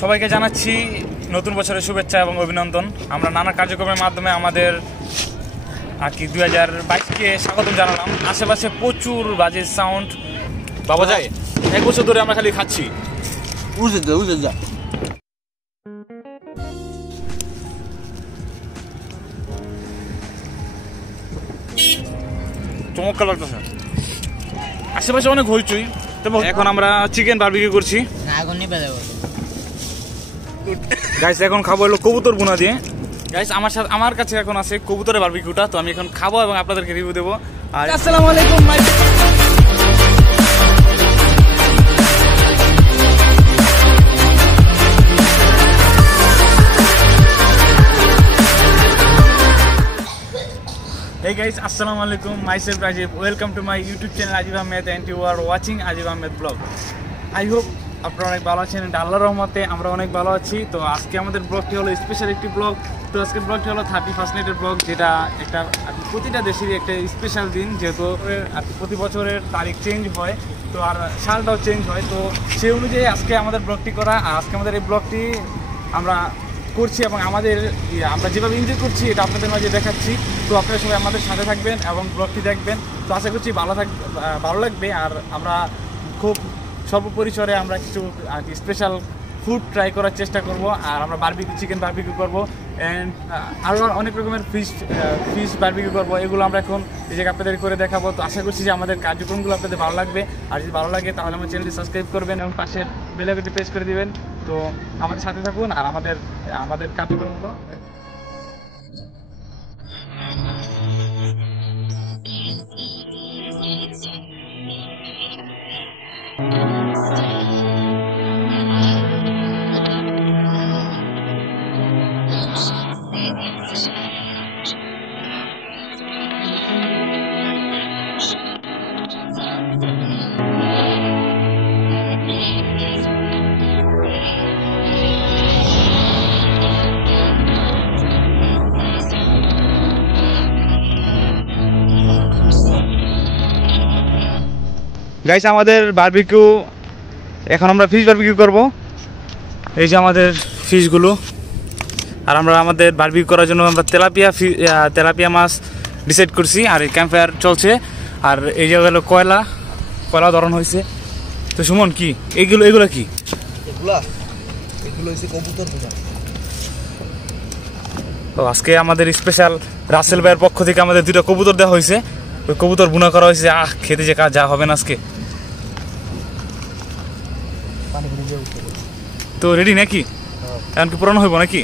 সবাইকে জানাচ্ছি নতুন বছরের শুভেচ্ছা এবং অভিনন্দন। আমরা নানা কার্যক্রমের মাধ্যমে আমাদের আর কি 2022কে স্বাগতম জানালাম। আশেপাশে প্রচুর বাজে সাউন্ড বাবা যায়। এক বছর ধরে আমরা খালি খাচ্ছি। চমৎকার লাগতেছে। আশেপাশে অনেক হইচই। তবে এখন আমরা চিকেন বারবিকিউ করছি। গাইস এখন খাবো হলো কবুতর ভুনা দিয়ে। গাইস আমার কাছে এখন আছে কবুতরের বারবিকিউটা, তো আমি এখন খাবো এবং আপনাদেরকে রিভিউ দেবো। আর আসসালামু আলাইকুম Hey guys, Assalamu alaikum. Myself Rajiv. Welcome to my YouTube channel Ajib Ahmed and you are watching Ajib Ahmed Vlog. I hope আপনারা অনেক ভালো আছেন। আল্লাহর রহমতে আমরা অনেক ভালো আছি। তো আজকে আমাদের ব্লগটি হলো স্পেশাল একটি ব্লগ। তো আজকের ব্লগটি হলো 31st নাইটের ব্লগ, যেটা একটা প্রতিটা দেশেরই একটা স্পেশাল দিন, যেহেতু প্রতি বছরের তারিখ চেঞ্জ হয়, তো আর সালটাও চেঞ্জ হয়। তো সেই অনুযায়ী আজকে আমাদের ব্লগটি করা। আর আজকে আমাদের এই ব্লগটি আমরা করছি এবং আমরা যেভাবে এনজয় করছি এটা আপনাদের মাঝে দেখাচ্ছি। তো আপনারা সবাই আমাদের সাথে থাকবেন এবং ব্লগটি দেখবেন। তো আশা করছি ভালো লাগবে। আর আমরা খুব স্বল্প পরিসরে আমরা কিছু স্পেশাল ফুড ট্রাই করার চেষ্টা করব। আর আমরা চিকেন বারবিকিউ করবো অ্যান্ড আরও অনেক রকমের ফিশ বারবিকিউ করবো। এগুলো আমরা এখন এই জায়গায় আপনাদের করে দেখাবো। তো আশা করছি যে আমাদের কার্যক্রমগুলো আপনাদের ভালো লাগবে। আর যদি ভালো লাগে তাহলে আমার চ্যানেলটি সাবস্ক্রাইব করবেন এবং পাশের বেল আইকনটি প্রেস করে দিবেন। তো আমাদের সাথে থাকুন আর আমাদের কার্যক্রমগুলো গাইস, আমাদের বারবিকিউ এখন আমরা ফিশ বারবিকিউ করব। এই যে আমাদের ফিশগুলো। আর আমরা আমাদের বারবিকিউ করার জন্য আমরা তেলাপিয়া মাছ ডিসাইড করছি। আর এই ক্যাম্পফায়ার চলছে। আর এই যে হলো কয়লা ধরন হয়েছে। তো সুমন কি এগুলো কি? এগুলো হচ্ছে কবুতর ভুনা। তো আজকে আমাদের স্পেশাল রাসেল ভাইয়ের পক্ষ থেকে আমাদের 2টা কবুতর দেওয়া হয়েছে। ওই কবুতর ভুনা করা হয়েছে। খেতে যে যা হবে না আজকে। তো রেডি নাকি? এখন কি পুরানো হইব নাকি?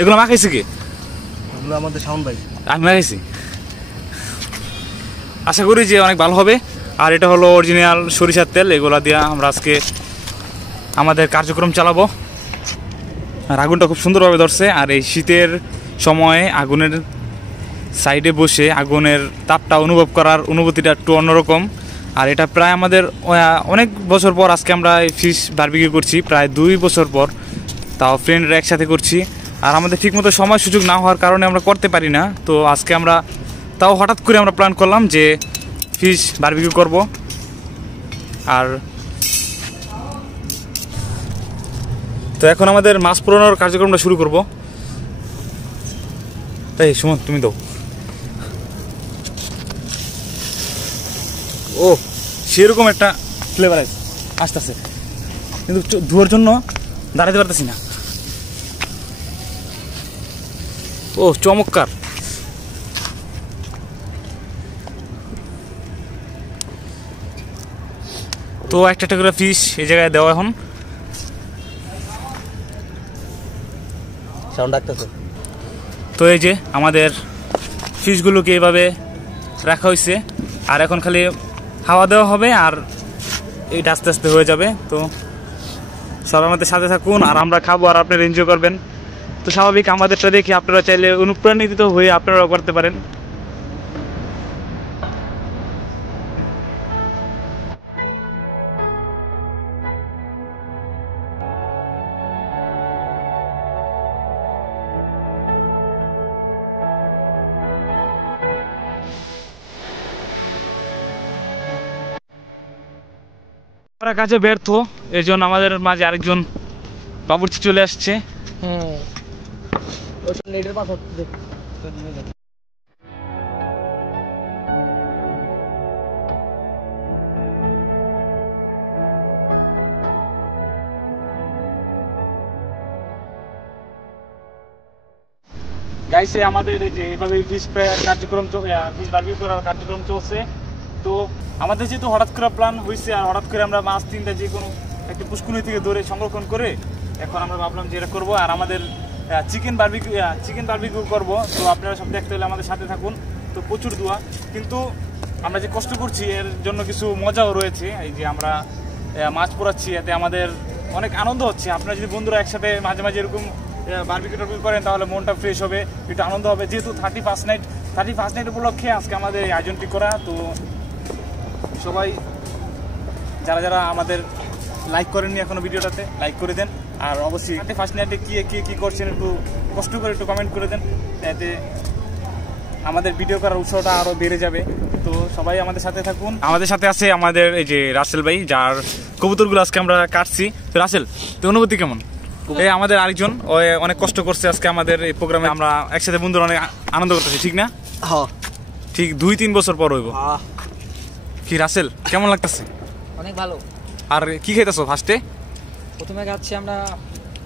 এগুলো মাখাইছে কি? এগুলো আমাদের সাউন্ড ভাই। আমি মাখাইছি। আশা করি যে অনেক ভালো হবে। আর এটা হলো অরিজিনাল সরিষার তেল। এগুলা দিয়ে আমরা আজকে আমাদের কার্যক্রম চালাবো। আর আগুনটা খুব সুন্দরভাবে ধরছে। আর এই শীতের সময়ে আগুনের সাইডে বসে আগুনের তাপটা অনুভব করার অনুভূতিটা একটু অন্যরকম। আর এটা প্রায় আমাদের অনেক বছর পর আজকে আমরা এই ফিশ বারবিকিউ করছি, প্রায় 2 বছর পর। তাও ফ্রেন্ডরা একসাথে করছি। আর আমাদের ঠিকমতো সময় সুযোগ না হওয়ার কারণে আমরা করতে পারি না। তো আজকে আমরা তাও হঠাৎ করে আমরা প্ল্যান করলাম যে ফিশ বারবিকিউ করব। আর তো এখন আমাদের মাছ পোড়ানোর কার্যক্রমটা শুরু করব। তাই সুমন তুমি দাও। ও সেরকম একটা ফ্লেভার আসতেছে, কিন্তু ধোয়ার জন্য দাঁড়াতে পারতেছি না। ও চমৎকার। তো একটা করে ফিশ এই জায়গায় দেওয়া এখন সাউন্ড আসতেছে। তো এই যে আমাদের ফিশগুলোকে এভাবে রাখা হয়েছে। আর এখন খালি হাওয়া দেওয়া হবে আর এইটা আস্তে আস্তে হয়ে যাবে। তো সবাই আমাদের সাথে থাকুন আর আমরা খাবো আর আপনারা এনজয় করবেন। তো স্বাভাবিক আমাদেরটা দেখে আপনারা চাইলে অনুপ্রাণিত হয়ে আপনারাও করতে পারেন। আমরা কাজে ব্যর্থ, এই জন্য আমাদের মাঝে আরেকজন বাবুর্চি চলে আসছে। গাইসে আমাদের এই যে এইভাবে ফিশ কার্যক্রম ফিশ বারবিকিউ করার কার্যক্রম চলছে। তো আমাদের যেহেতু হঠাৎ করে প্ল্যান হয়েছে, আর হঠাৎ করে আমরা মাছ তিনটা যে কোনো একটা পুষ্কুনি থেকে ধরে সংরক্ষণ করে এখন আমরা ভাবলাম যে এটা করবো। আর আমাদের চিকেন বারবিকিউ করবো। তো আপনারা সব দেখতে হলে আমাদের সাথে থাকুন। তো প্রচুর দোয়া, কিন্তু আমরা যে কষ্ট করছি এর জন্য কিছু মজাও রয়েছে। এই যে আমরা মাছ পোড়াচ্ছি, এতে আমাদের অনেক আনন্দ হচ্ছে। আপনারা যদি বন্ধুরা একসাথে মাঝে মাঝে এরকম বারবিকিউ করেন তাহলে মনটা ফ্রেশ হবে, একটু আনন্দ হবে। যেহেতু 31st নাইট উপলক্ষে আজকে আমাদের এই আয়োজনটি করা। তো সবাই যারা যারা আমাদের লাইক করেননি এখনো ভিডিওটাতে লাইক করে দেন। আর অবশ্যই 31st নাইটে কি করছেন একটু কষ্ট করে একটু কমেন্ট করে দেন, এতে আমাদের ভিডিও করার উৎসাহটা আরও বেড়ে যাবে। তো সবাই আমাদের সাথে থাকুন। আমাদের সাথে আছে আমাদের এই যে রাসেল ভাই, যার কবুতরগুলো আজকে আমরা কাটছি। তো রাসেল, তো অনুভূতি কেমন? এই আমাদের আরেকজন, ও অনেক কষ্ট করছে আজকে আমাদের এই প্রোগ্রামে। আমরা একসাথে বন্ধুরা অনেক আনন্দ করতেছি, ঠিক না? ঠিক 2-3 বছর পর হইব। কি রাসেল, কেমন লাগতেছে? অনেক ভালো। আর কি খাইতেছো ফার্স্টে? প্রথমে খাচ্ছি আমরা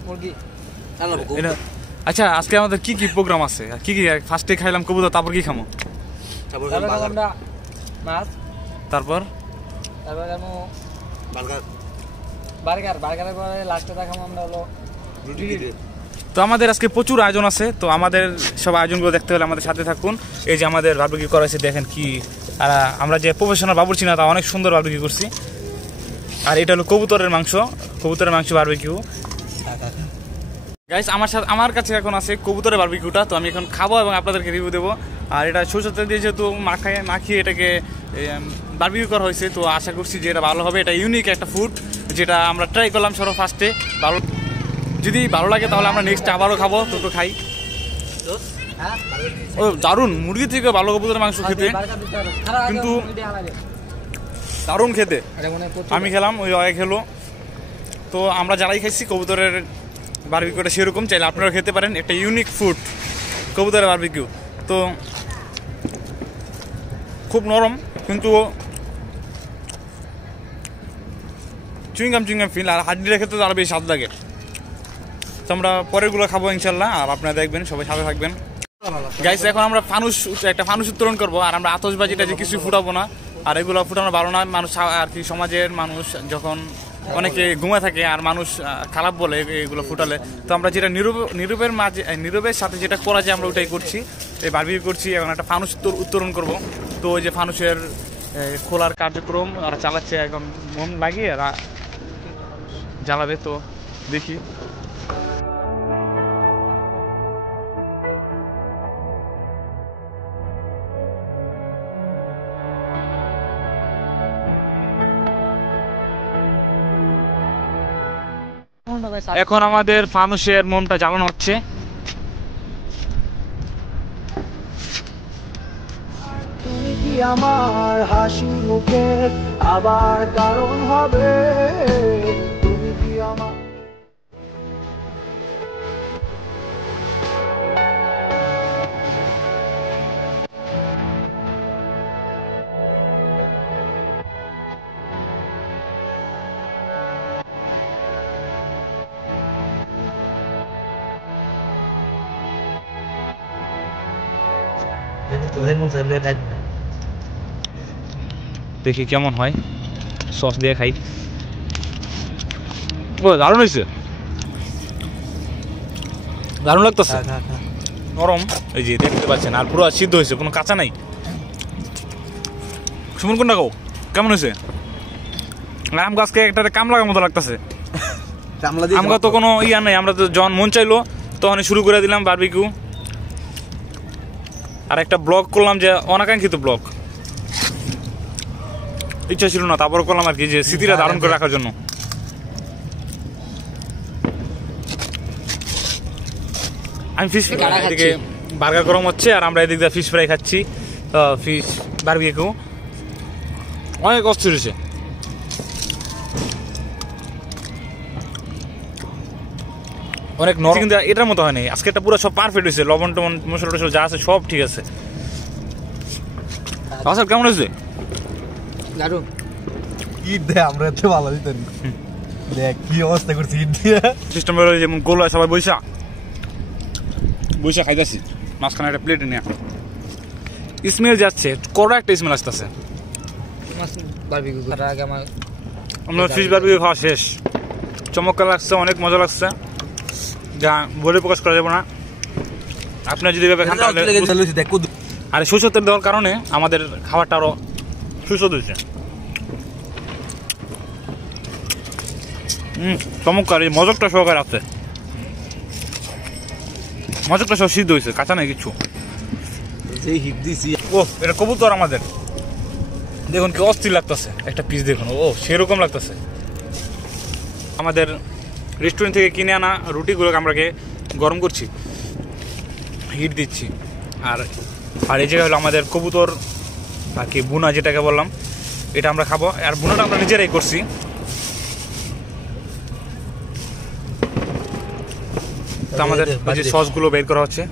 মুরগি। আচ্ছা, আজকে আমাদের কি কি প্রোগ্রাম আছে? কি কি ফার্স্টে খাইলাম কবুতর, তারপর কি খামো? আমরা মাছ, তারপর খাবো বার্গারের পরে লাস্টে দেখাবো আমরা হলো রুটি। তো আমাদের আজকে প্রচুর আয়োজন আছে। তো আমাদের সব আয়োজনগুলো দেখতে হলে আমাদের সাথে থাকুন। এই যে আমাদের বারবিকিউ করা হয়েছে, দেখেন কি। আর আমরা যে প্রফেশনাল বাবুর্চি না, তা অনেক সুন্দর বারবিকিউ করছি। আর এটা হলো কবুতরের মাংস বারবিকিউ। গাইস, আমার কাছে এখন আছে কবুতরের বারবিকিউটা। তো আমি এখন খাবো এবং আপনাদেরকে রিভিউ দেবো। আর এটা সরষের তেল দিয়ে যেহেতু মাখিয়ে এটাকে বারবিকিউ করা হয়েছে, তো আশা করছি যে এটা ভালো হবে। এটা ইউনিক একটা ফুড, যেটা আমরা ট্রাই করলাম সর্ব ফার্স্টে। যদি ভালো লাগে তাহলে আমরা নেক্সট আবারও খাবো। তো খাই। ও দারুণ, মুরগি থেকে ভালো কবুতরের মাংস খেতে, কিন্তু দারুণ খেতে। আমি খেলাম, ওই খেলো। তো আমরা যারাই খাইছি কবুতরের বারবিকিউটা সেরকম, চাইলে আপনারা খেতে পারেন। একটা ইউনিক ফুড কবুতরের বারবিকিউ। তো খুব নরম, কিন্তু চুইংগাম ফিল। আর হাড্ডিটা খেতে তো আরো বেশি স্বাদ লাগে। তো আমরা পরেরগুলো খাবো ইনশাল্লাহ। আর আপনারা দেখবেন, সবাই সাথে থাকবেন। গাইস, এখন আমরা একটা ফানুস উত্তোলন করবো। আর আমরা আতশবাজিটা যে কিছু ফুটাবো না। আর এগুলো ফুটানো ভালো না। মানুষ আর কি, সমাজের মানুষ যখন অনেকে ঘুমায় থাকে আর মানুষ খারাপ বলে এগুলো ফুটালে। তো আমরা যেটা নীরবের সাথে যেটা করা যায় আমরা ওটাই করছি, এই বারবিকিউ করছি। এখন একটা ফানুস উত্তোলন করবো। তো ওই যে ফানুসের খোলার কার্যক্রম আর চালাচ্ছে, এখন মন লাগিয়ে জ্বালাবে। তো দেখি। এখন আমাদের ফানুসের মোমটা জ্বালানো হচ্ছে। তুমি কি আমার হাসি মুখের আবার কারণ হবে? তুমি কি আমার দেখি কেমন হয়, সস দিয়ে খাই। ও দারুণ হয়েছে, দারুণ লাগতেছে, নরম। এই যে দেখতে পাচ্ছেন, আর পুরো সিদ্ধ হয়েছে, কোনো কাঁচা নাই। সুমন কোনটা খাও, কেমন হয়েছে? আম গাছকে একটা কাম লাগার মতো লাগতেছে। আমগা তো কোনো ইয়া নাই, আমরা তো যখন মন চাইলো তখন শুরু করে দিলাম বারবিকিউ। আর একটা ব্লগ করলাম, যে অনাকাঙ্ক্ষিত ব্লগ, ইচ্ছা ছিল না, তারপর করলাম আর কি, যে স্মৃতিটা ধারণ করে রাখার জন্য। আমি ফিশ এদিকে বার্গার গরম হচ্ছে, আর আমরা এদিক দিয়ে ফিশ ফ্রাই খাচ্ছি, ফিশ বারবিকিউ। অনেক অস্থির হয়েছে, অনেক নরম, কিন্তু এটার মতো হয়নি। আজকে এটা পুরো সব পারফেক্ট হয়েছে, লবণ টবণ মশলা টসলা যা আছে সব ঠিক আছে। আচ্ছা কেমন হয়েছে? দারুণ। ইট দে আমরা এত ভালো দিতেন, দেখ কি অবস্থা করছি ইট দিয়ে। সিস্টেম হলো যেমন গোল হয়, সবাই বৈশা বৈশা খাইতেছি মাঝখানে একটা প্লেটে নিয়ে। স্মেল যাচ্ছে, কড়া একটা স্মেল আসতেছে। বারবিকিউ করার আগে আমার আমরা ফিশ বারবিকিউ খাওয়া শেষ। চমৎকার লাগছে, অনেক মজা লাগছে, যা বলে প্রকাশ করা যাবে না। আপনারা যদি এভাবে খান তাহলে। আর সরষের তেল দেওয়ার কারণে আমাদের খাবারটা আরো সুস্বাদু হয়েছে। চমৎকার, এই মজকটা সহকারে আছে, মজকটা সব সিদ্ধ হয়েছে, কাঁচা নাই কিছু। সেই হিট দিছি। ও এটা কবুতর আমাদের, দেখুন কি অস্থির লাগতেছে, একটা পিস দেখুন, ও সেরকম লাগতেছে। আমাদের রেস্টুরেন্ট থেকে কিনে আনা রুটিগুলোকে আমরা গরম করছি, হিট দিচ্ছি। আর আর এই জায়গায় হলো আমাদের কবুতর আর কি বুনা, যেটাকে বললাম, এটা আমরা খাবো। আর বুনাটা আমরা নিজেরাই করছি। তো আমাদের যে সসগুলো বের করা হচ্ছে।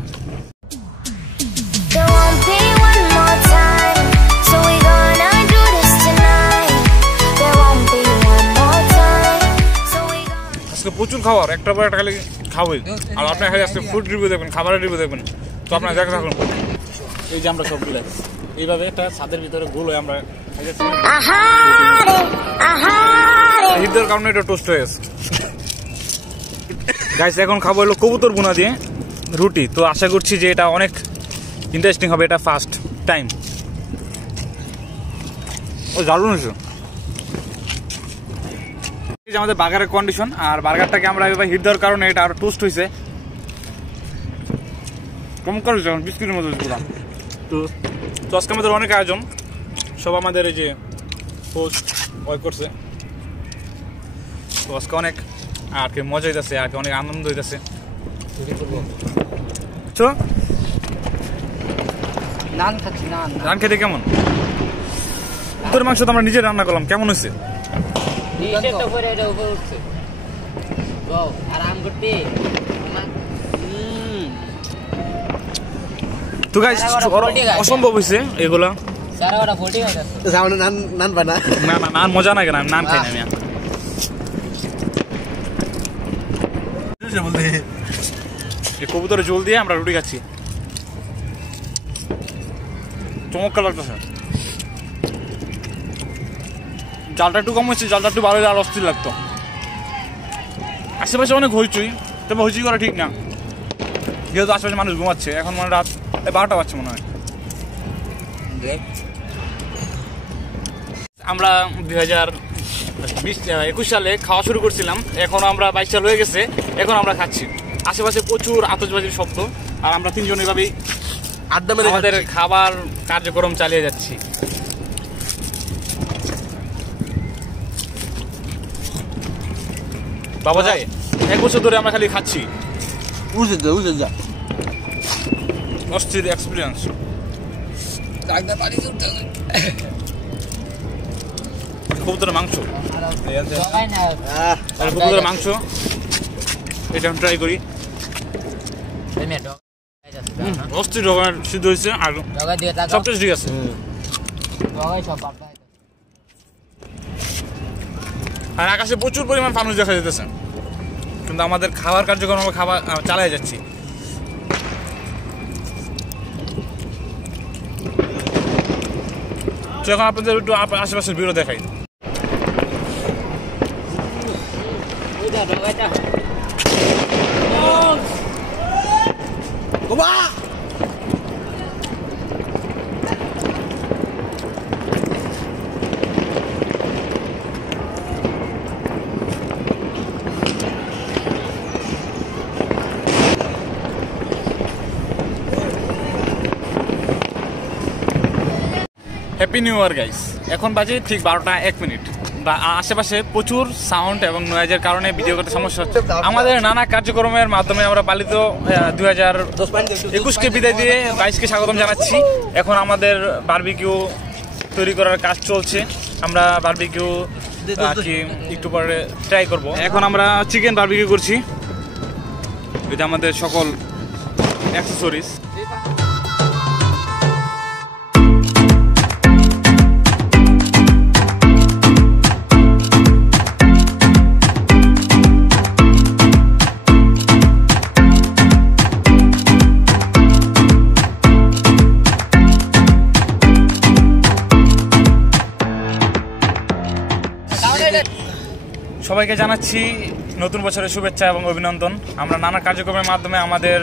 There won't be one more time, so we gonna do this tonight. There won't be one more time, so we gonna. আজকে প্রচুর খাবার, একটা পর একটা খালি খাবোই। আর আপনার খালি আজকে ফুড রিভিউ দেখবেন, খাবারের রিভিউ দেখবেন, তো আপনার দেখা থাকুন। এই যে আমরা সবগুলো এইভাবে একটা ছাদের ভিতরে গোল হয়ে আমরা হিটের কারণে এটা টোস্ট হয়ে গেছে। গাইস এখন খাবো হলো কবুতর বুনা দিয়ে রুটি। তো আশা করছি যে এটা অনেক ইন্টারেস্টিং হবে, এটা ফার্স্ট টাইম। ও দারুণ হয়েছে। এই যে আমাদের বার্গারের কন্ডিশন, আর বার্গারটাকে আমরা এবার হিট দেওয়ার কারণে এটা আরো টোস্ট হয়েছে, চমৎকার হয়েছে, বিস্কুটের মতো পুরো। তো আজকে আমাদের অনেক আয়োজন, সব আমাদের এই যে পোস্ট ওয়ার্ক করছে। তো আজকে অনেক আর কি মজা হইতেছে, আর কি অনেক আনন্দ হইতেছে। তো নান খাচ্ছি, নান। রান খেতে কেমন? উত্তর মাংস তো আমরা নিজে রান্না করলাম, কেমন হয়েছে? তো করে এটা উপরে উঠছে, আরাম করতে। তো গাইস অসম্ভব হয়েছে এগুলা। সারা ওটা ফোল্ডিং হয়ে যাচ্ছে। সামনে নান নান বানা। না না নান মজা না, কেন নান খাই না আমি। বলতে এই কবুতরের ঝোল দিয়ে আমরা রুটি খাচ্ছি, চমৎকার লাগতেছে। জালটা একটু কম হচ্ছে, জালটা একটু ভালো হলে আর অস্থির লাগতো। আশেপাশে অনেক হইচই, তবে হইচই করা ঠিক না, যেহেতু আশেপাশে মানুষ ঘুমাচ্ছে। এখন মনে রাত 12টা বাজছে মনে হয়। আমরা 2021 সালে খাওয়া শুরু করছিলাম, এখন আমরা 22 সাল হয়ে গেছে, এখন আমরা খাচ্ছি। আশেপাশে প্রচুর আতশবাজির শব্দ, আর আমরা তিনজন এভাবেই আড্ডা মেরে আমাদের খাবার কার্যক্রম চালিয়ে যাচ্ছি। বাবা যায় 1 বছর ধরে আমরা খালি খাচ্ছি, উঠে যা অস্থির এক্সপিরিয়েন্স। কবুতরের মাংস, কবুতরের মাংস এটা আমি ট্রাই করি। অস্থির রকমের সিদ্ধ হয়েছে, আর সবটা ঠিক আছে। আর আকাশে প্রচুর পরিমাণ ফানুস দেখা যেতেছে, কিন্তু আমাদের খাবার কার্যক্রম আমরা খাবার চালাই যাচ্ছি। এখন আপনাদের একটু আশেপাশের ভিডিও দেখাই। Happy new year guys. এখন বাজে ঠিক 12টা 1 মিনিট। আশেপাশে প্রচুর সাউন্ড এবং নয়েজের কারণে ভিডিও করতে সমস্যা হচ্ছে। আমাদের নানা কার্যক্রমের মাধ্যমে আমরা পালিত 2021কে বিদায় দিয়ে 22কে স্বাগতম জানাচ্ছি। এখন আমাদের বারবিকিউ তৈরি করার কাজ চলছে, আমরা বারবিকিউ একটু পরে ট্রাই করব। এখন আমরা চিকেন বারবিকিউ করছি, এটা আমাদের সকল অ্যাক্সেসরিজ। সবাইকে জানাচ্ছি নতুন বছরের শুভেচ্ছা এবং অভিনন্দন। আমরা নানা কার্যক্রমের মাধ্যমে আমাদের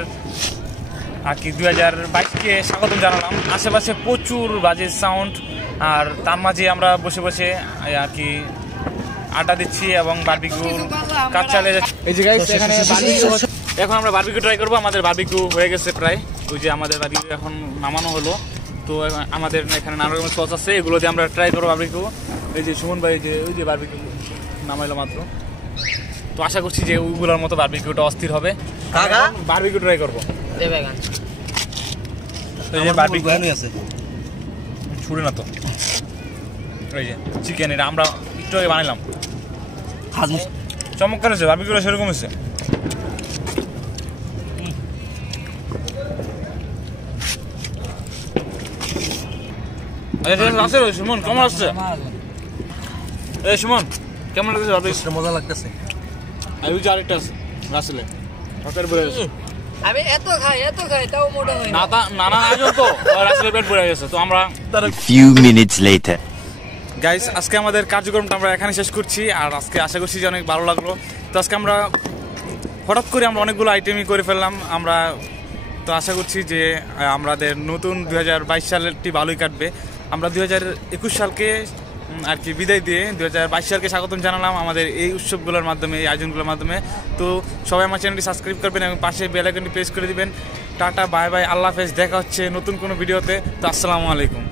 আর কি 2022কে স্বাগতম জানালাম। আশেপাশে প্রচুর বাজে সাউন্ড, আর তার মাঝে আমরা বসে বসে আর কি আড্ডা দিচ্ছি এবং বারবিকিউ কাজ চালিয়ে যাচ্ছি। এই যে গাইস, এখানে বারবিকিউ এখন আমরা বারবিকিউ ট্রাই করবো। আমাদের বারবিকিউ হয়ে গেছে প্রায়, ওই যে আমাদের বারবিকিউ এখন নামানো হলো। তো আমাদের এখানে নানা রকমের সস আছে, এগুলো দিয়ে আমরা ট্রাই করবো বারবিকিউ। এই যে সুমন ভাই যে ওই যে বারবিকিউ নামাইলো মাত্র, তো আশা করছি যে ওইগুলোর মতো বারবিকিউটা অস্থির হবে। বারবিকিউ ট্রাই করবো। বারবিকিউ আছে ছুড়ে না তো, এই যে চিকেন, এটা আমরা একটু আগে বানাইলাম, চমৎকার হয়েছে বারবিকিউটা, সেরকম হয়েছে। সুমন কেমন আসছে? এই সুমন কেমন লাগছে? মজা লাগতেছে। আরেকটা আছে রাসেলে, আমি এত খাই তাও মোটা হয় না। নানা আয়োজন তো রাসেলের পেট ভরে গেছে। তো আমরা few minutes later গাইস আজকে আমাদের কার্যক্রমটা আমরা এখানে শেষ করছি। আর আজকে আশা করছি যে অনেক ভালো লাগলো। তো আজকে আমরা হঠাৎ করে আমরা অনেকগুলো আইটেমই করে ফেললাম। আমরা তো আশা করছি যে আমাদের নতুন 2022 সালেরটি ভালোই কাটবে। আমরা 2021 সালকে আর কি বিদায় দিয়ে 2022 সালকে স্বাগতম জানালাম আমাদের এই উৎসবগুলোর মাধ্যমে, এই আয়োজনগুলোর মাধ্যমে। তো সবাই আমার চ্যানেলটি সাবস্ক্রাইব করবেন এবং পাশে বেল আইকনটি প্রেস করে দিবেন। টাটা, বাই বাই, আল্লাহ হাফেজ। দেখা হচ্ছে নতুন কোনো ভিডিওতে। তো আসসালামু আলাইকুম।